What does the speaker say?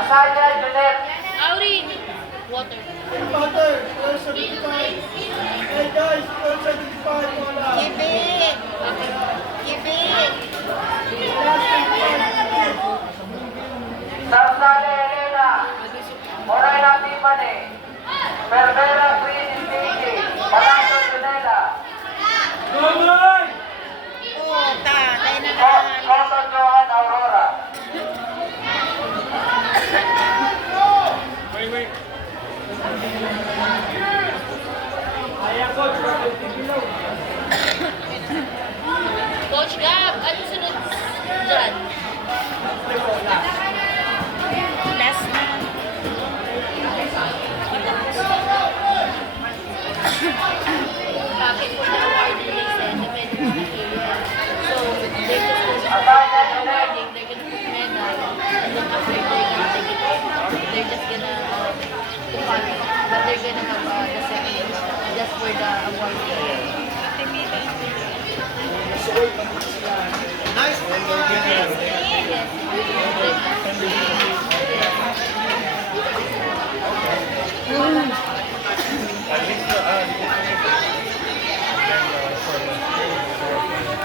Asaya, Junet. Auri. Water. Water, 475. Hey guys, 475 wala. Give. Sarsale, Elena. Moray Natipane. Pervera, Green, Pinky. Palazzo, Junela. Mamay! Cotton, Johan, Aurora. Wait. Ayan coach, 150 below. Coach Gab, ano sunod dyan?